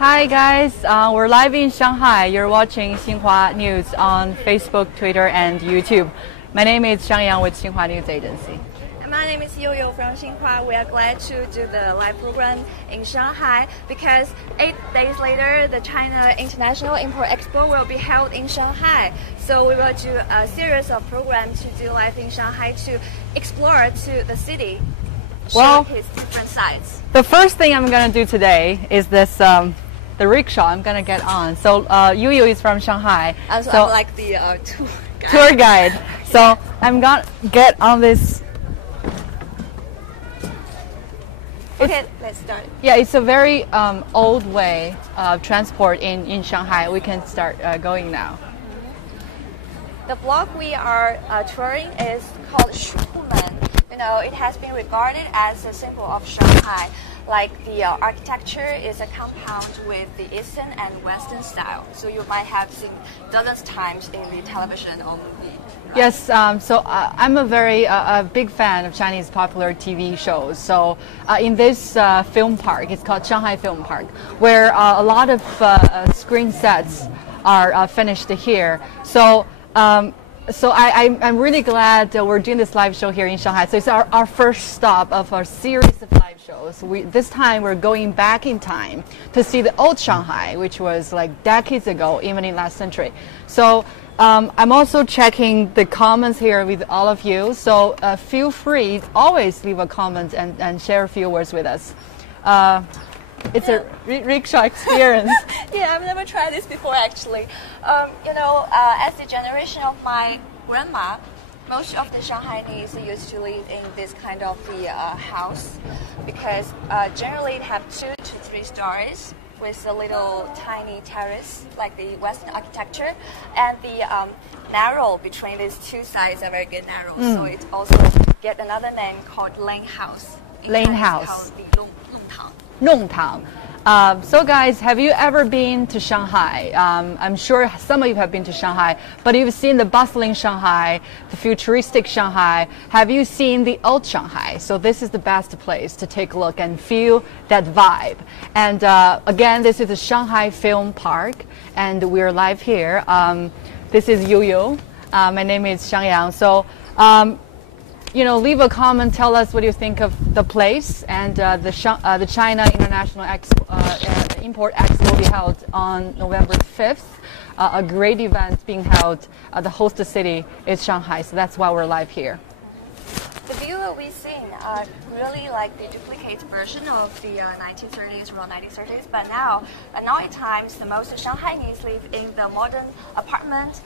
Hi guys, we're live in Shanghai. You're watching Xinhua News on Facebook, Twitter, and YouTube. My name is Zhang Yang with Xinhua News Agency. My name is Yo-Yo from Xinhua. We are glad to do the live program in Shanghai because 8 days later, the China International Import Expo will be held in Shanghai. So we will do a series of programs to do live in Shanghai to explore to the city, show its different sides. The first thing I'm going to do today is this, the rickshaw I'm going to get on. So Yo-Yo is from Shanghai. I'm like the tour guide. So I'm going to get on this. Okay, let's start. Yeah, it's a very old way of transport in Shanghai. We can start going now. The block we are touring is called Shukumen. You know, it has been regarded as a symbol of Shanghai. Like the architecture is a compound with the Eastern and Western style. So you might have seen dozens of times in the television or movie. Right? Yes, so I'm a very big fan of Chinese popular TV shows. So in this film park, it's called Shanghai Film Park, where a lot of screen sets are finished here. So I'm really glad that we're doing this live show here in Shanghai. So it's our first stop of our series of live shows. This time we're going back in time to see the old Shanghai, which was like decades ago, even in last century. So I'm also checking the comments here with all of you. So feel free, always leave a comment and share a few words with us. It's a rickshaw experience. Yeah, I've never tried this before actually. You know, as the generation of my grandma, most of the Shanghainese used to live in this kind of the house because generally it have 2 to 3 stories with a little tiny terrace like the Western architecture, and the narrow between these 2 sides are very good narrow. So it also get another name called lane house. Lane house. Nongtang. So guys, have you ever been to Shanghai? I'm sure some of you have been to Shanghai, but you've seen the bustling Shanghai, the futuristic Shanghai. Have you seen the old Shanghai? So this is the best place to take a look and feel that vibe. And again, this is the Shanghai Film Park, and we're live here. This is Yo-Yo. My name is Zhang Yang. So you know, leave a comment, tell us what you think of the place, and the China International Import Expo will be held on November 5th. A great event being held. The host city is Shanghai, so that's why we're live here. The view that we've seen are really like the duplicate version of the 1930s, around 1930s, but now at times, the most Shanghainese live in the modern apartment.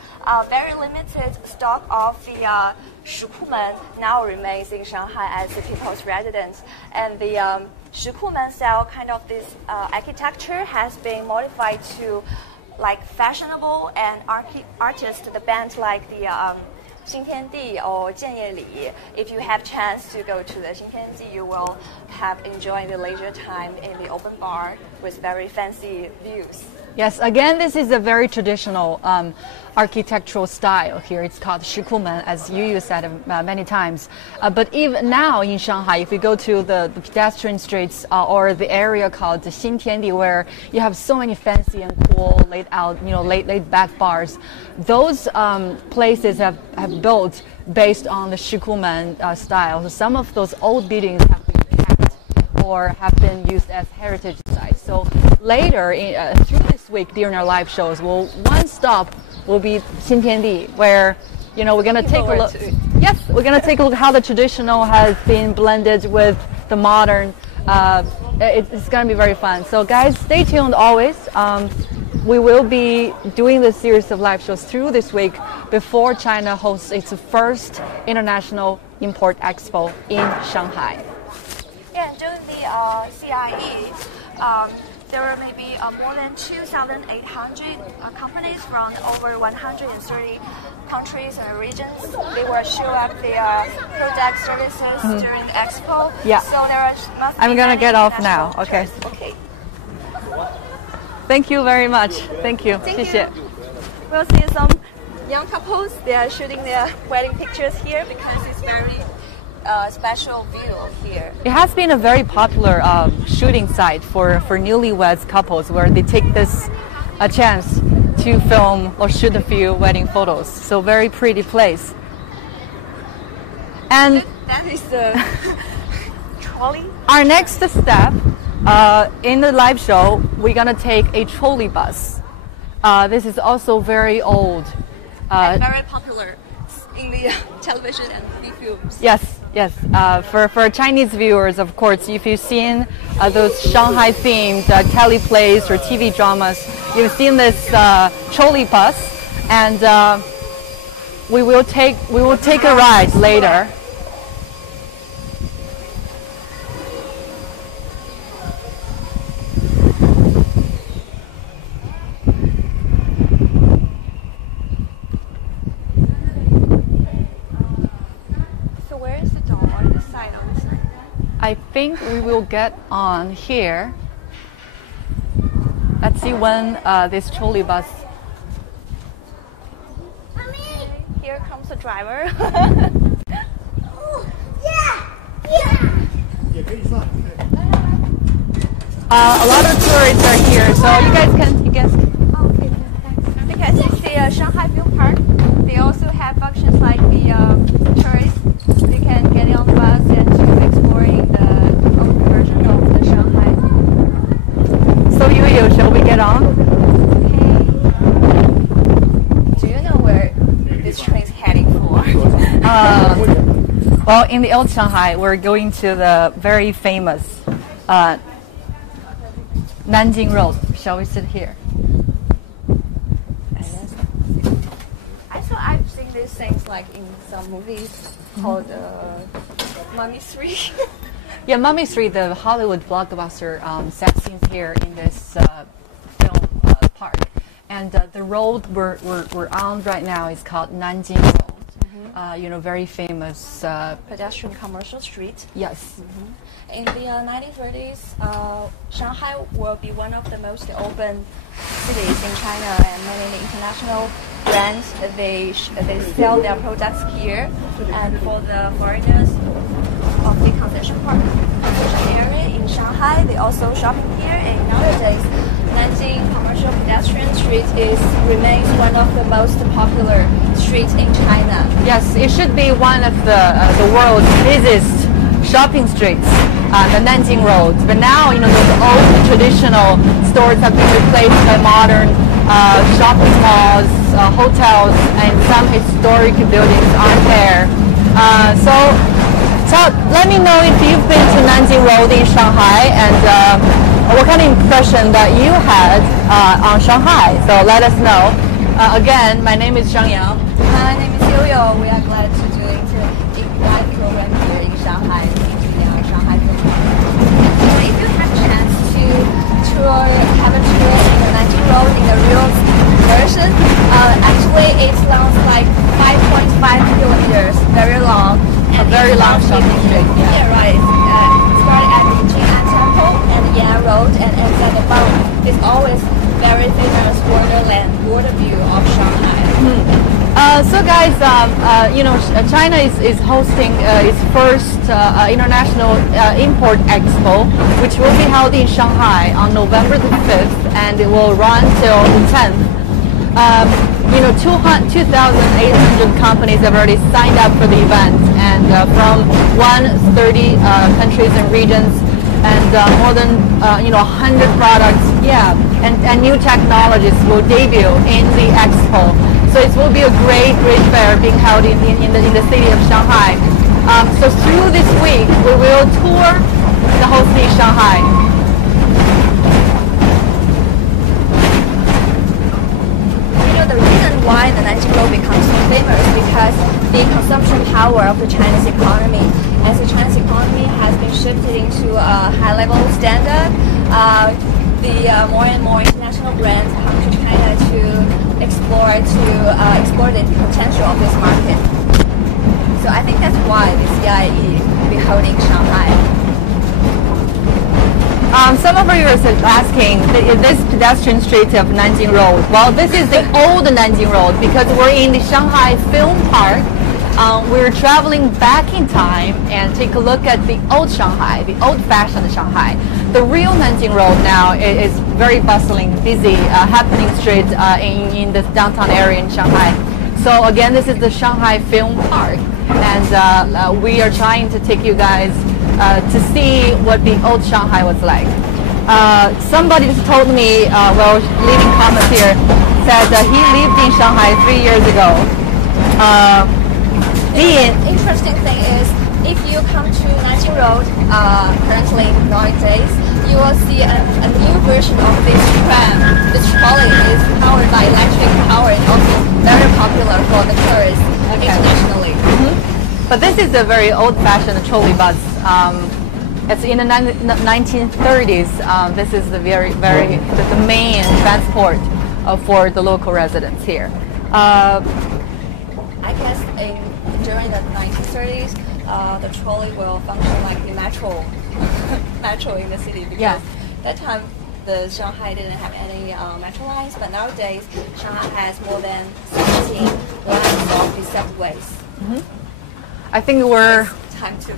Very limited stock of the Shukumen now remains in Shanghai as the people's residence. And the Shukumen style kind of this architecture has been modified to like fashionable and artist, the band like the Xintiandi or Jianyeli. If you have chance to go to the Xintiandi, you will have enjoying the leisure time in the open bar with very fancy views. Yes, again, this is a very traditional architectural style here. It's called Shikumen, as you said many times. But even now in Shanghai, if you go to the pedestrian streets or the area called the Xintiandi, where you have so many fancy and cool laid out, you know, laid back bars, those places have built based on the Shikumen style. So some of those old buildings have been kept or have been used as heritage sites. So later, through this week during our live shows, one stop will be Xintiandi, where we're gonna take a look. Yes, we're gonna take a look how the traditional has been blended with the modern. It's gonna be very fun. So guys, stay tuned always. We will be doing this series of live shows through this week before China hosts its first International Import Expo in Shanghai. Yeah, during the CIE, there were maybe more than 2,800 companies from over 130 countries and regions. They will show up their product services during the expo. Yeah. So there must be I'm gonna get off now. Okay. Okay. Thank you very much. Thank you. Thank you. We'll see some young couples. They are shooting their wedding pictures here because it's very special view here. It has been a very popular shooting site for newlyweds couples where they take this a chance to film or shoot a few wedding photos. So very pretty place. And that is the trolley. Our next step in the live show, we're gonna take a trolley bus. This is also very old. And very popular in the television and TV films. Yes, yes. For Chinese viewers, of course, if you've seen those Shanghai-themed teleplays or TV dramas, you've seen this trolley bus, and we will take a ride later. I think we will get on here. Let's see when this trolley bus. Here comes the driver. A lot of tourists are here, so you guys can. Okay, thanks. Because it's the Shanghai Film Park. They also have functions like the tourists. They can get on the bus and to exploring the old version of the Shanghai. So Yu, shall we get on? Okay. Do you know where this train is heading for? Well, in the old Shanghai, we're going to the very famous Nanjing Road. Shall we sit here? I've seen these things like in some movies called Mummy 3. Yeah, Mummy 3, the Hollywood blockbuster set scenes here in this film park. And the road we're on right now is called Nanjing Road. Very famous pedestrian commercial street. Yes. In the 1930s, Shanghai will be one of the most open cities in China, and many international brands they sell their products here. And for the foreigners of the concession area in Shanghai, they also shop here. And nowadays, Nanjing Commercial Pedestrian Street remains one of the most popular streets in China. Yes, it should be one of the world's busiest shopping streets, the Nanjing Road. But now, those old traditional stores have been replaced by modern shopping malls, hotels, and some historic buildings aren't there. So let me know if you've been to Nanjing Road in Shanghai and what kind of impression that you had on Shanghai. So let us know. Again, my name is Zhang Yang. My name is Yo-Yo. We are glad to live program here in Shanghai, in Shanghai. So if you have a chance to have a tour in the Nanjing Road in the real version, actually it sounds like 5.5 kilometers, very long. And a very long shopping street. Yeah, right. Starting at the China Temple and Yan Road and ends at the boat. It's always very famous borderland, border view of Shanghai. So guys, China is hosting its first International Import Expo, which will be held in Shanghai on November the 5th, and it will run till the 10th. 2,800 companies have already signed up for the event, and from 130 countries and regions, and more than 100 products, and new technologies will debut in the expo. So it will be a great fair being held in the city of Shanghai. So through this week, we will tour the whole city of Shanghai. The reason why the Nanjing Road becomes so famous is because the consumption power of the Chinese economy. As the Chinese economy has been shifting to a high-level standard, more and more international brands come to China to explore the potential of this market. So I think that's why the CIE will be holding Shanghai. Some of you are asking, this pedestrian street of Nanjing Road. Well, this is the old Nanjing Road because we're in the Shanghai Film Park. we're traveling back in time and take a look at the old Shanghai, the old-fashioned Shanghai. The real Nanjing Road now is very bustling, busy, happening street in the downtown area in Shanghai. So again, this is the Shanghai Film Park, and we are trying to take you guys to see what the old Shanghai was like. Somebody just told me, while leaving comments here, said that he lived in Shanghai 3 years ago. The interesting thing is, if you come to Nanjing Road currently nowadays, you will see a new version of this tram. This trolley is powered by electric power and also very popular for the tourists internationally. But this is a very old-fashioned trolley bus. It's in the 1930s. This is the the main transport for the local residents here. I guess during the 1930s, the trolley will function like the metro, metro in the city, because that time the Shanghai didn't have any metro lines, but nowadays Shanghai has more than 17 lines of the subways. I think we're time to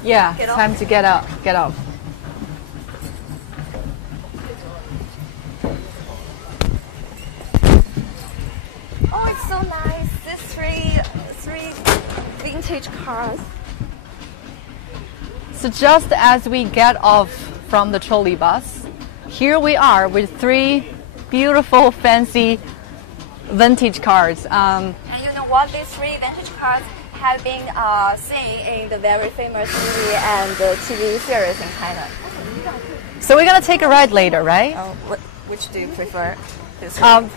time to get up. Oh, it's so nice. These three vintage cars. So just as we get off from the trolley bus, here we are with 3 beautiful, fancy vintage cars. And you know what? These 3 vintage cars have been seen in the very famous movie and TV series in China. So we're gonna take a ride later, right? Which do you prefer?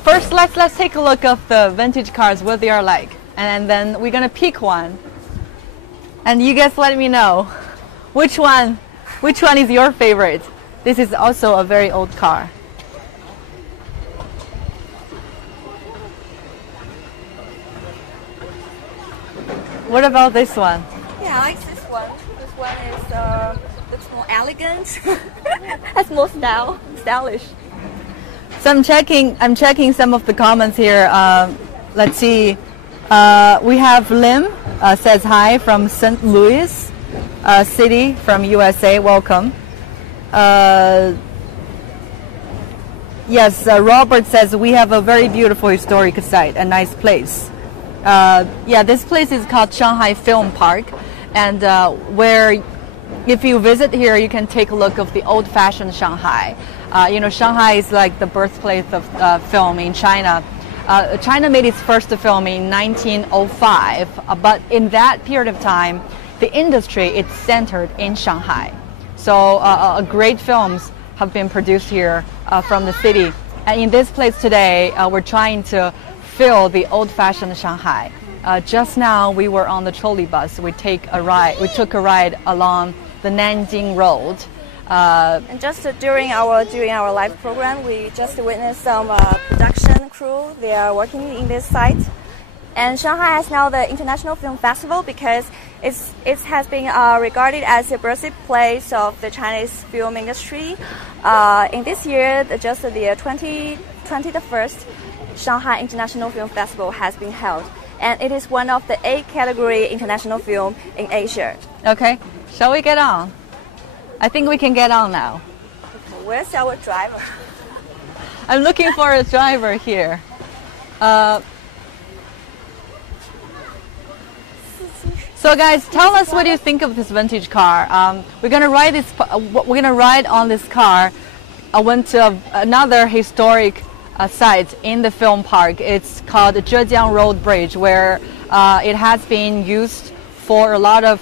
First, let's take a look of the vintage cars, what they are like, and then we're gonna pick one. And you guys let me know which one is your favorite. This is also a very old car. What about this one? Yeah, I like this one. This one is looks more elegant. Has more stylish. So I'm checking some of the comments here. Let's see. We have Lim says hi from St. Louis City from USA. Welcome. Yes, Robert says we have a very beautiful historic site, a nice place. Yeah, this place is called Shanghai Film Park, and where if you visit here, you can take a look of the old-fashioned Shanghai. You know, Shanghai is like the birthplace of film in China. China made its first film in 1905, but in that period of time, the industry is centered in Shanghai. So great films have been produced here from the city. And in this place today, we're trying to feel the old-fashioned Shanghai. Just now, we were on the trolley bus. We took a ride along the Nanjing Road. And just during our live program, we just witnessed some production crew. They are working in this site. And Shanghai has now the International Film Festival because it has been regarded as the birthplace of the Chinese film industry. In this year, just the 21st Shanghai International Film Festival has been held. And it is one of the 8 category international film in Asia. Okay, shall we get on? I think we can get on now. Okay, where's our driver? I'm looking for a driver here. So guys, tell us what you think of this vintage car. We're gonna ride on this car. I went to another historic site in the film park. It's called the Zhejiang Road Bridge, where it has been used for a lot of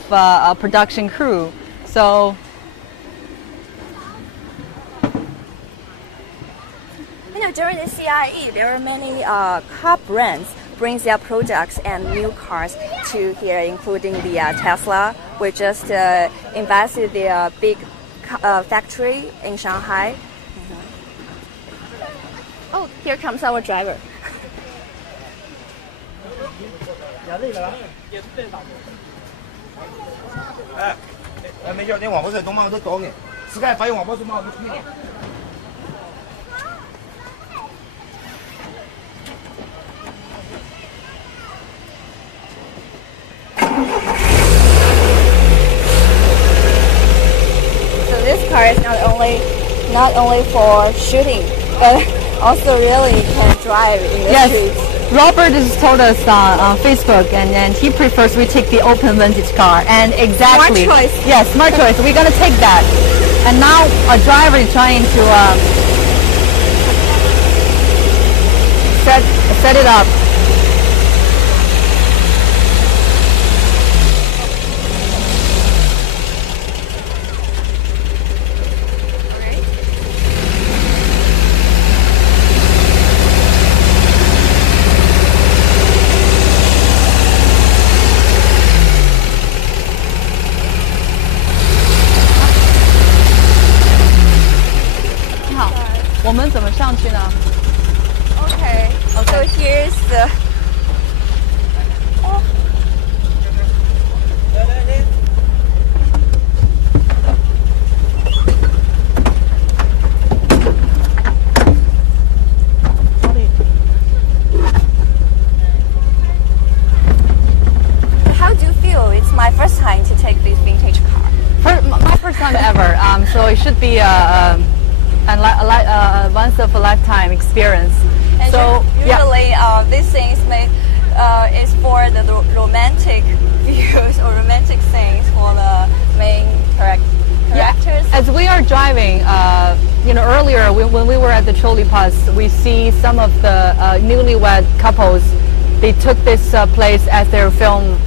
production crew. So. You know, during the CIE, there are many car brands brings their products and new cars to here, including the Tesla. We just invested the big factory in Shanghai. Oh, here comes our driver. 没事，你往不是东嘛都倒呢，实在发现往不是嘛都推呢。not only for shooting, but also really can drive in the streets. Robert has told us on Facebook, and he prefers we take the open vintage car. And exactly, Smart choice. Yes, smart choice. We're gonna take that. And now a driver is trying to set it up. Okay. So here's the. Oh. How do you feel? It's my first time to take this vintage car. My first time ever. So it should be a once of a lifetime experience. And so usually, these things is for the romantic views or romantic scenes for the main characters. As we are driving, earlier when we were at the Trolley Pass, we see some of the newlywed couples. They took this place as their film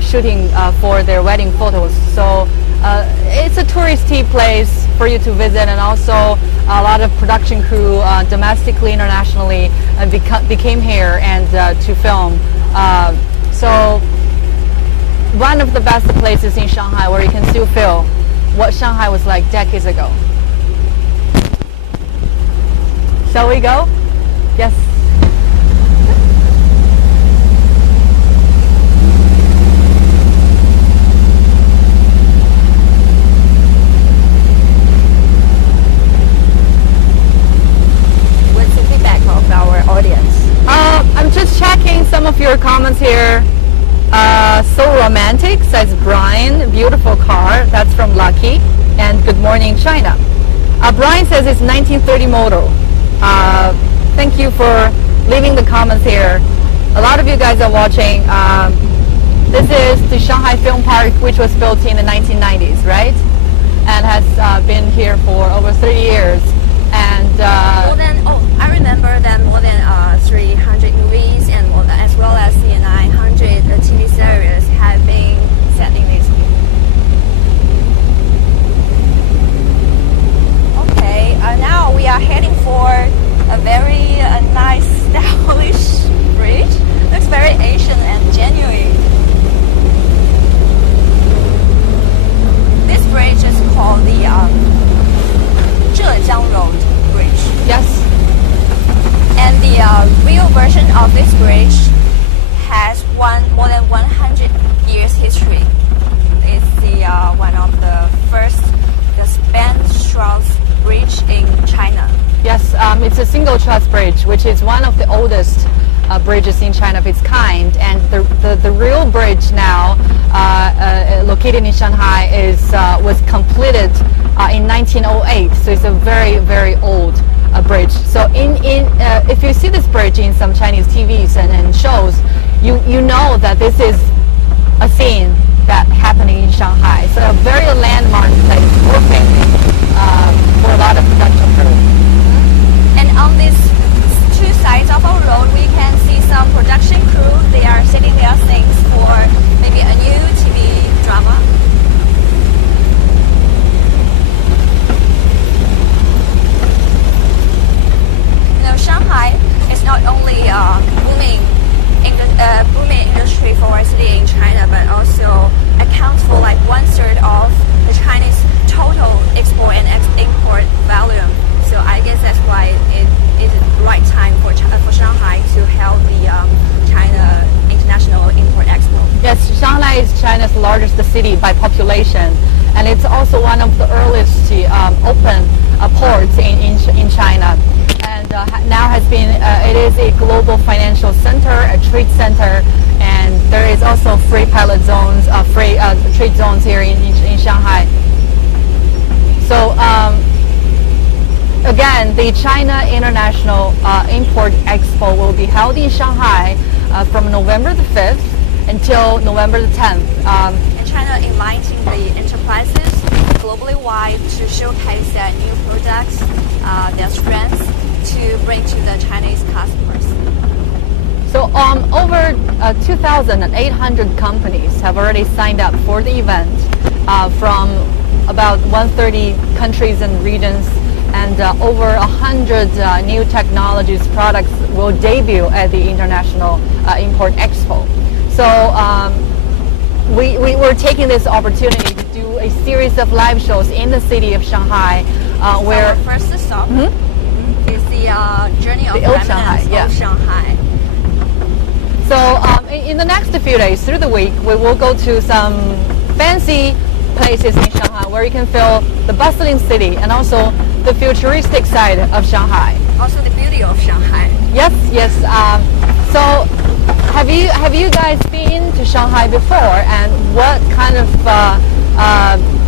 shooting for their wedding photos. So it's a touristy place for you to visit, and also a lot of production crew, domestically, internationally, became here and to film. So one of the best places in Shanghai where you can still feel what Shanghai was like decades ago. Shall we go? Yes. I'm just checking some of your comments here. So romantic, says Brian. Beautiful car. That's from Lucky. And good morning, China. Brian says it's 1930 model. Thank you for leaving the comments here. A lot of you guys are watching. This is the Shanghai Film Park, which was built in the 1990s, right? And has been here for over 30 years. And I remember that more than 300 movies and more than, as well as the 900 TV series have been set in this. Okay, now we are heading for a very nice, stylish bridge. Looks very Asian and genuine. This bridge is called the Nanjing Road bridge. Yes. And the real version of this bridge has more than 100 years history. It's the one of the first span truss bridge in China. Yes, it's a single truss bridge, which is one of the oldest bridges in China of its kind. And the real bridge now, located in Shanghai, was completed in 1908. So it's a very, very old bridge. So if you see this bridge in some Chinese TVs and shows, you know that this is a scene that happening in Shanghai. So a very landmark place, perfect for a lot of production crew. And on these two sides of our road, we can see some production crew. They are setting their things for maybe a new TV drama. Shanghai is not only booming industry for a city in China, but also accounts for like 1/3 of the Chinese total export and import volume. So I guess that's why it is the right time for Shanghai to hold the China International Import Expo. Yes, Shanghai is China's largest city by population, and it's also one of the earliest open ports in China. And now has been, it is a global financial center, a trade center, and there is also free pilot zones, free trade zones here in Shanghai. So again, the China International Import Expo will be held in Shanghai from November the 5th until November the 10th. And China inviting the enterprises globally wide to showcase their new products, their strengths to bring to the Chinese customers. So over 2,800 companies have already signed up for the event from about 130 countries and regions, and over 100 new technologies products will debut at the International Import Expo. So we were taking this opportunity to do a series of live shows in the city of Shanghai, where our first stop is the journey of Shanghai, of Shanghai. So in the next few days through the week, we will go to some fancy places in Shanghai where you can feel the bustling city and also the futuristic side of Shanghai. Also the beauty of Shanghai. Yes, yes. So have you guys been to Shanghai before, and what kind of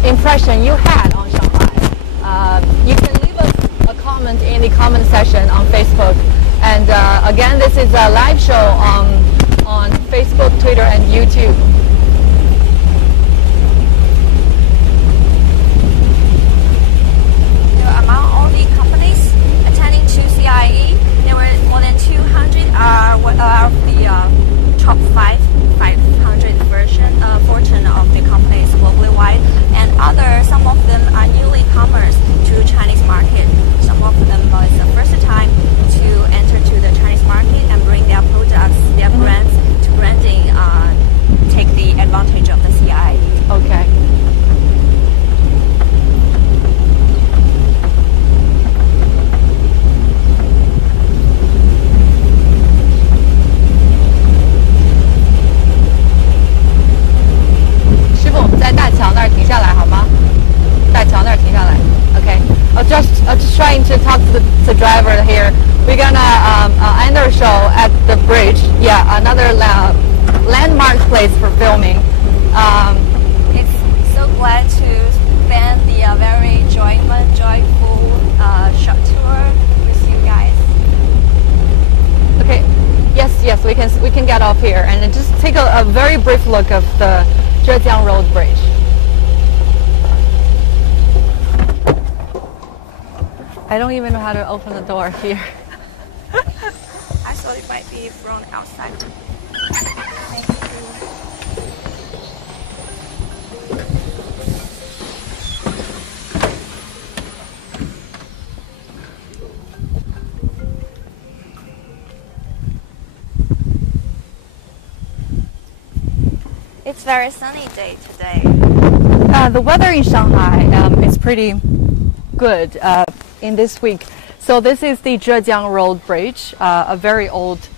impression you had on Shanghai? You can leave us a comment in the comment section on Facebook. And again, this is a live show on Facebook, Twitter, and YouTube. Among all the companies attending to CIE, there were more than 200 are the top 500 fortune of the companies globally wide, and some of them are newly comers to Chinese market. Some of them is the first time to enter to the Chinese market and bring their products, their brands to branding, take the advantage of the CIE. Okay. I'm just trying to talk to the driver here. We're gonna end our show at the bridge. Yeah, another landmark place for filming. It's so glad to spend the very joyful short tour with you guys. Okay. Yes, we can get off here and just take a very brief look of the Zhejiang Road Bridge. I don't even know how to open the door here. I thought it might be from outside. Thank you. It's a very sunny day today. The weather in Shanghai is pretty good in this week. So this is the Zhejiang Road Bridge, a very old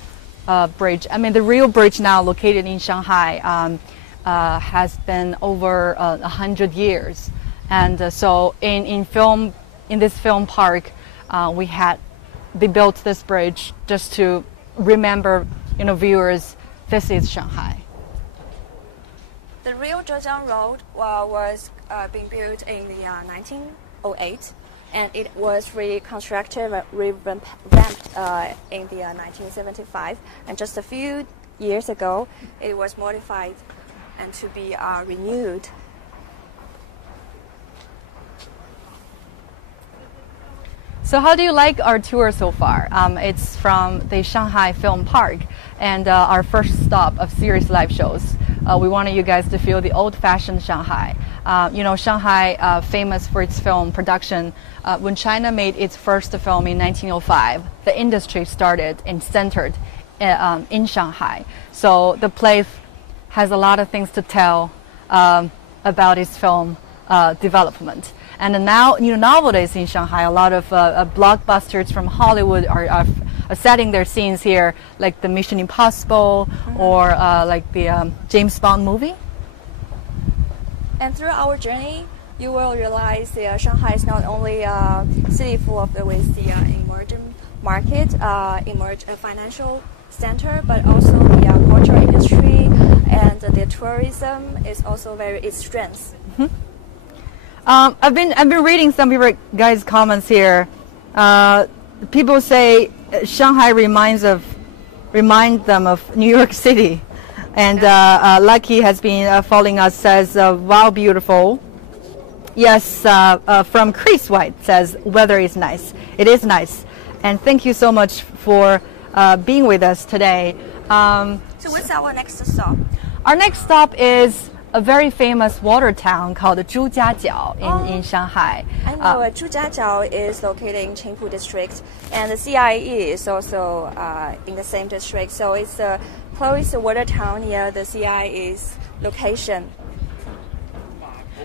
bridge. I mean, the real bridge now located in Shanghai has been over 100 years. And so in this film park, they built this bridge just to remember, viewers, this is Shanghai. The real Zhejiang Road was being built in the 1908. And it was reconstructed, revamped in the 1975. And just a few years ago, it was modified and to be renewed. So how do you like our tour so far? It's from the Shanghai Film Park and our first stop of series live shows. We wanted you guys to feel the old-fashioned Shanghai. Shanghai, famous for its film production. When China made its first film in 1905, the industry started and centered in Shanghai. So the place has a lot of things to tell about its film development. And now, nowadays in Shanghai, a lot of blockbusters from Hollywood are setting their scenes here, like the Mission Impossible or like the James Bond movie. And through our journey, you will realize Shanghai is not only a city full of with the emerging market, financial center, but also the cultural industry and the tourism is also its strengths. I've been reading some of your guys' comments here. People say Shanghai remind them of New York City, and Lucky has been following us, says wow, beautiful. Yes, from Chris White says weather is nice. It is nice, and thank you so much for being with us today. So what's our next stop? Our next stop is a very famous water town called Zhujiajiao in Shanghai. I know Zhujiajiao is located in Qingpu district, and the CIE is also in the same district. So it's the closest water town near the CIE's location.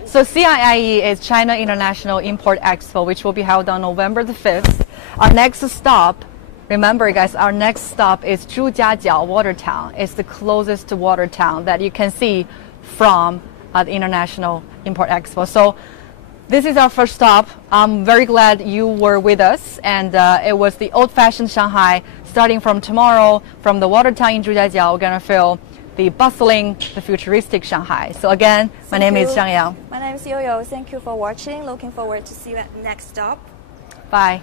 So CIIE is China International Import Expo, which will be held on November the 5th. Our next stop, remember guys, our next stop is Zhujiajiao water town. It's the closest water town that you can see from the International Import Expo. So this is our first stop. I'm very glad you were with us, and it was the old-fashioned Shanghai. Starting from tomorrow, from the water town in Zhujiajiao, we're going to feel the bustling, the futuristic Shanghai. So again, my name is Zhang Yang. My name is Yo-Yo. Thank you for watching. Looking forward to see you at the next stop. Bye.